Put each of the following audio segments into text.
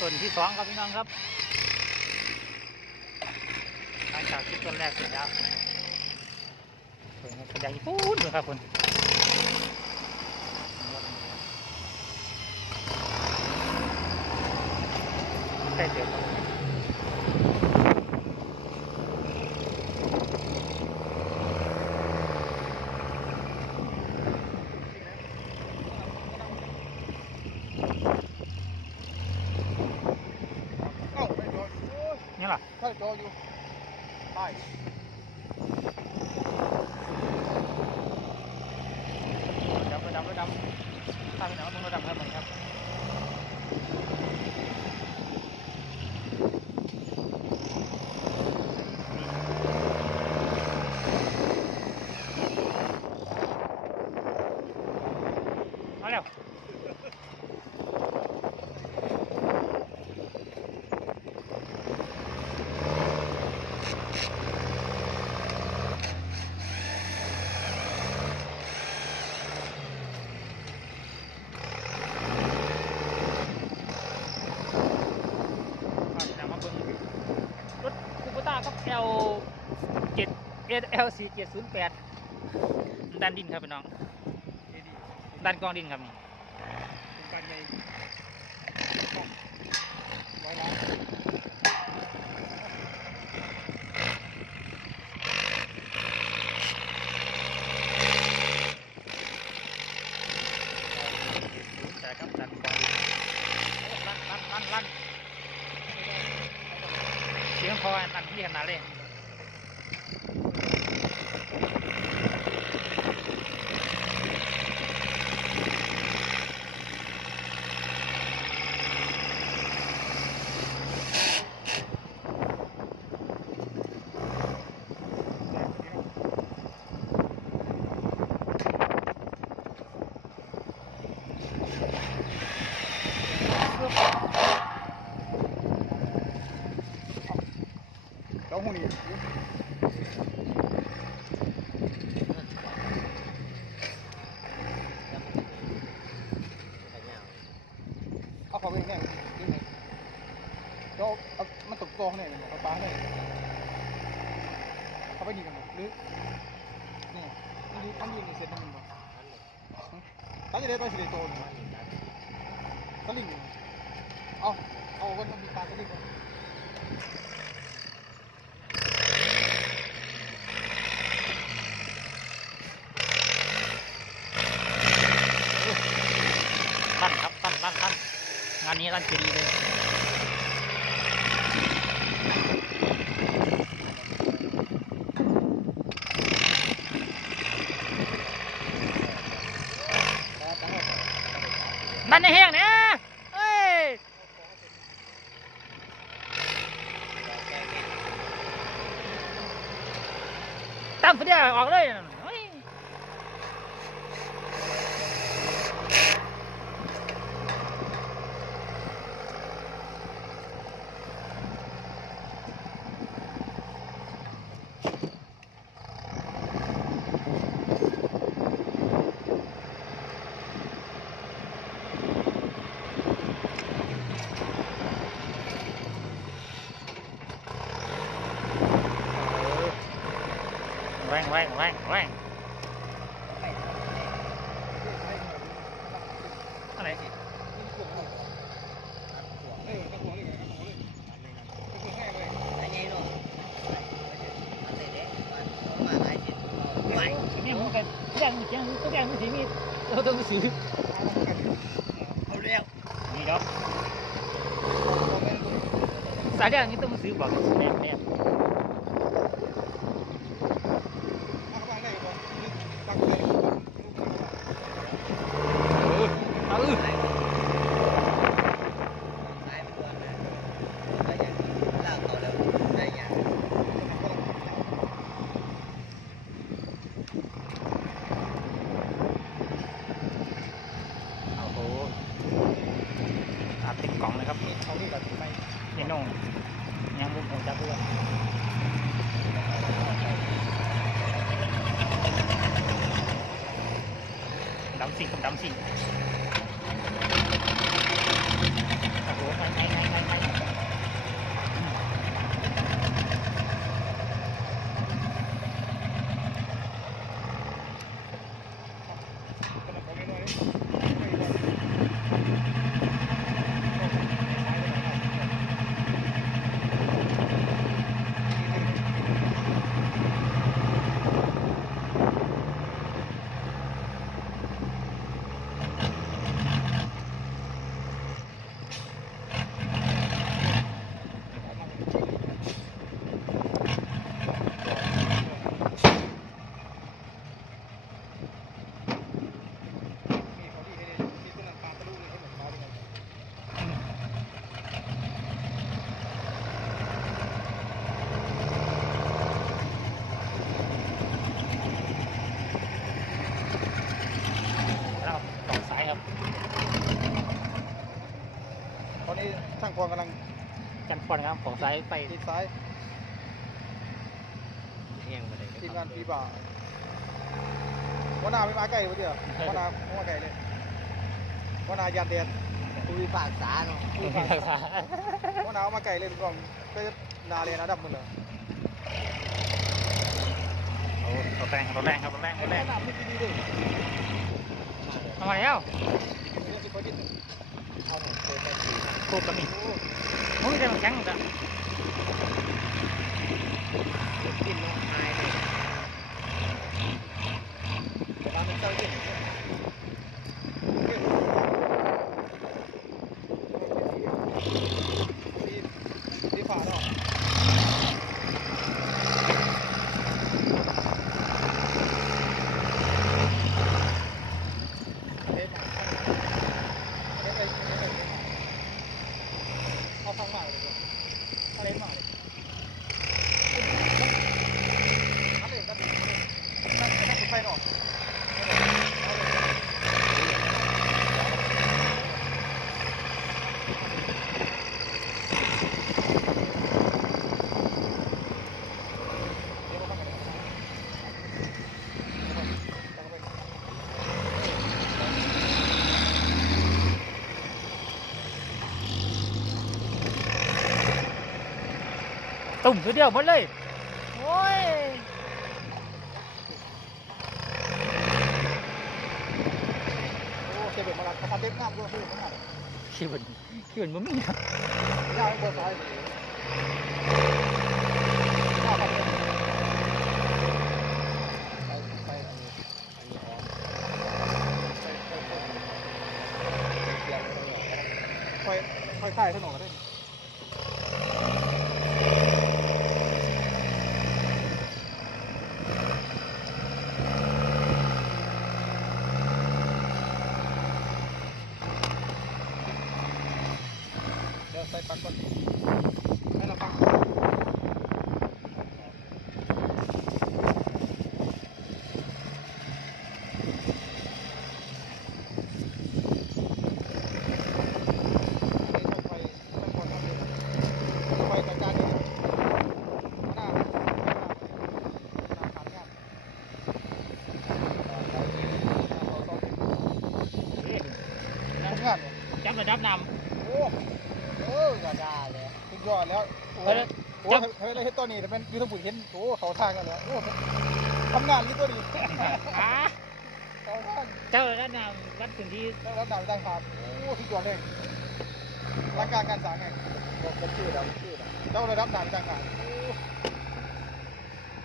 ต้นที่สองครับพี่น้องครับหลังจากที่ต้นแรกเสร็จแล้วต้นนี้ขยายพูดเลยครับคุณใกล้เสร็จนี่หรอใช่จออยู่ใต้ดำถ้าเป็นหนังมึงระดับครับผมครับมาแล้วรถคูปต้าครับ L7 L4708ดันดินครับพี่น้องดันกองดินครับการใหญ่ร้อยล้านแต่ครับดันกองดินลั่นเสียงคอดันที่ขนาดเลยแล้วหูนี้เอาเขาไปแน่ยังไงเราเอามันตกกองเนี่ยเอาปลาเนี่ยเอาไปดีกันหมดหรือเนี่ยมันยืนในเซตนั่นเองป่ะตั้งใจได้ไปสิเลยโตเลยสลิงเอาวันมีปลาสลิงก่อนลั่นครับลั่นงานนี้ลั่นเจดีเลยดันในแห้งเนี่ยเฮ้ยตั้มเพื่อออกเลยแรงอะไรสิเนี่ยผมก็ยังก็ยังมือถือมีเราต้องมือถือเอาเร็วนี่ครับสายแดงนี่ต้องมือถือบอกเนี่ยติดกล่องเลยครับเอานี่ก่อนไปนี่น้องยังบุ้งของจับด้วยดำสิงโอ้โหไง อนนี้ช่างพรกำลัง กันฟอนครับของซ้ายไป ตีซ้าย แห้งไปเลย ทีมงานปีบ่าวันนาไม่มาไกลเลยเดียววันนาไม่มาไกลเลยวันนายันเดียน คุยปากษาเนาะ วันนาเอามาไกลเลยทุกคนก็นาเลยนะดับมือเลย รถแรงครับรถแรงครับรถแรงรถแรง น้ำไม่กินดีเลย ทำไมแล้ว กินเนื้อสิบกว่าดิน เอาของเคยไปขี่ ถูกกันนี่มึงจะมาแข่งจ้ะ กินน้องหายเลย ร้านมันเจ้าเย็นดีฝ่าเนาะเอาฟังมาเลยเอาเล่นมาเลยเอาเล่นกันนั่งไปเนาะ ตุ่มทีเดียวหมดเลยโอ้ย โอ้เคเบิลมาแล้วทำเด็ดงามด้วยคือมันงาม ขี้มันมึงมีครับ ยาวเบอร์ซ้ายยาวครับ ไปอันนี้ออก ค่อยค่ายถนนกันได้เดี๋ยวใส่ปักก่อนให้เราปักงาน จับระดับน้ โอ้ก็ได้เลยสุดยอดแล้วโอ้โหเฮ้ยเฮ็ดตัวนี้แต่เป็นยูทูบเห็นโอ้เขาทางกันแล้วโอ้ทำงานยี่ตัวนี้ ำอ่ะ เขาทาง เจ้าระดับน้ำวัดถึงที่ แล้วรับดาวตั้งภาพโอ้สุดยอดเลยร่างกายการสร้างไง ก็ชื่อเราชื่อเรา เจ้าระดับดาวตั้งภาพ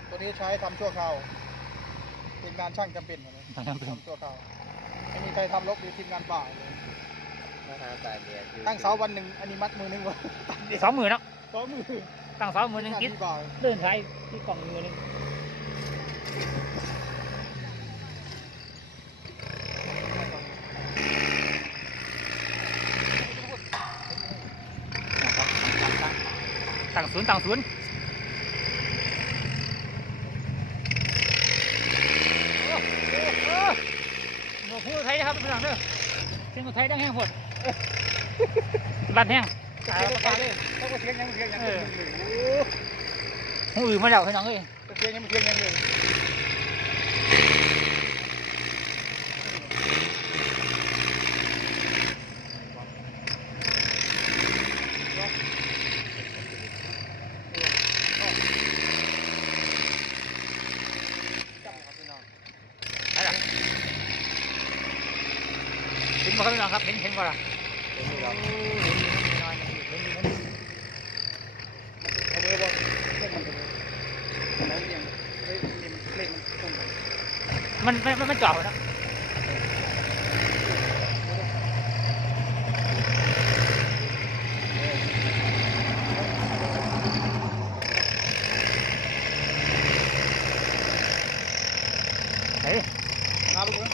ตัวนี้ใช้ทำชั่วคราวเป็นงานช่างจำเป็นนะทำชั่วคราวไม่มีใครทำลบหรือทีมงานป่า หน้าตาเดียด ตั้งเสาวันหนึ่งอันนี้มัดมือนึงวะ 20,000เนาะ 2 มือ ตั้ง20,000นึงคิด บ่าย เดินไทยที่กล่องมือนึงตั้งศูนย์หนูพูดไทยนะครับพี่น้องเด้อเสียงไทยดังแห้งหดบัดแห้ง เสียงยังเลยต้องเสียงยังเสียงยังเลยโอ้ หูอื่นมาแล้วพี่น้องเอ้ย เสียงยังเสียงยังเลยเห็นบ่ครับพี่น้องครับเห็นบ่ล่ะ เป็นเรา เห็นน้อยเห็น เอาเบอร์บอกเล่นมันเป็นแล้วยังเล่นเล่นตรงกัน มันจ่อนะเฮ้ย นาลูกเอ้ย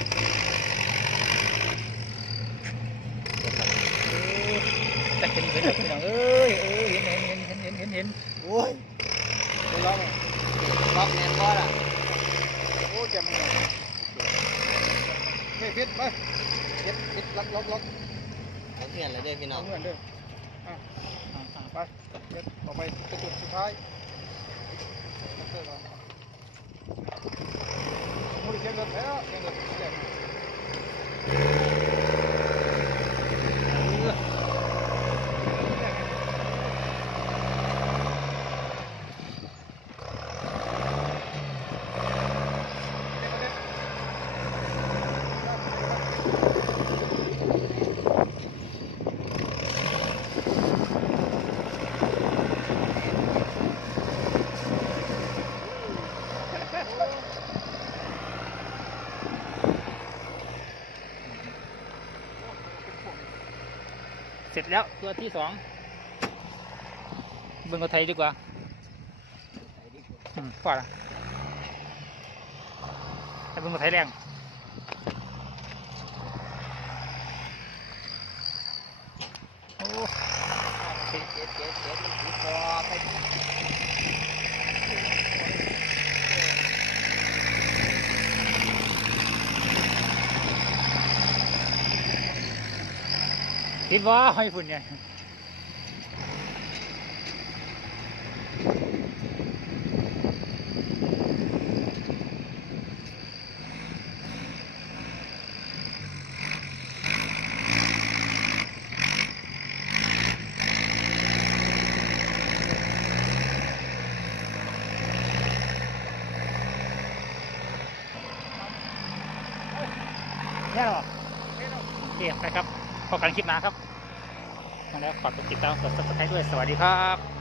จัดเป็นพี่น้องเอ้ยเห็น โอ้ยเดี๋ยวเราเนี่ย ล็อกแน่นก็ล่ะ โอ้เจ็บมือเฮ้ยพิษไปพิษล็อก เอาเพื่อนเลยเด้พี่น้อ เอา ง เงินด้วย ไปเดี๋ยวต่อไปจะจุดสุดท้ายเติมก่อนมือเชียงเดินแล้วเชียงเดินเชียง เสร็จแล้วตัวที่สองเบิ่งกับไทยดีกว่าพอละแต่เบิ่งกับไทยแรงโอ้ เจ็ดมันติดคอไป คิดว่าให้ฝุ่นเนี่ยแน่หรอโอเคนะครับพอกันคลิปหน้าครับมาแล้วฝากกดติดตามกด subscribe ด้วยสวัสดีครับ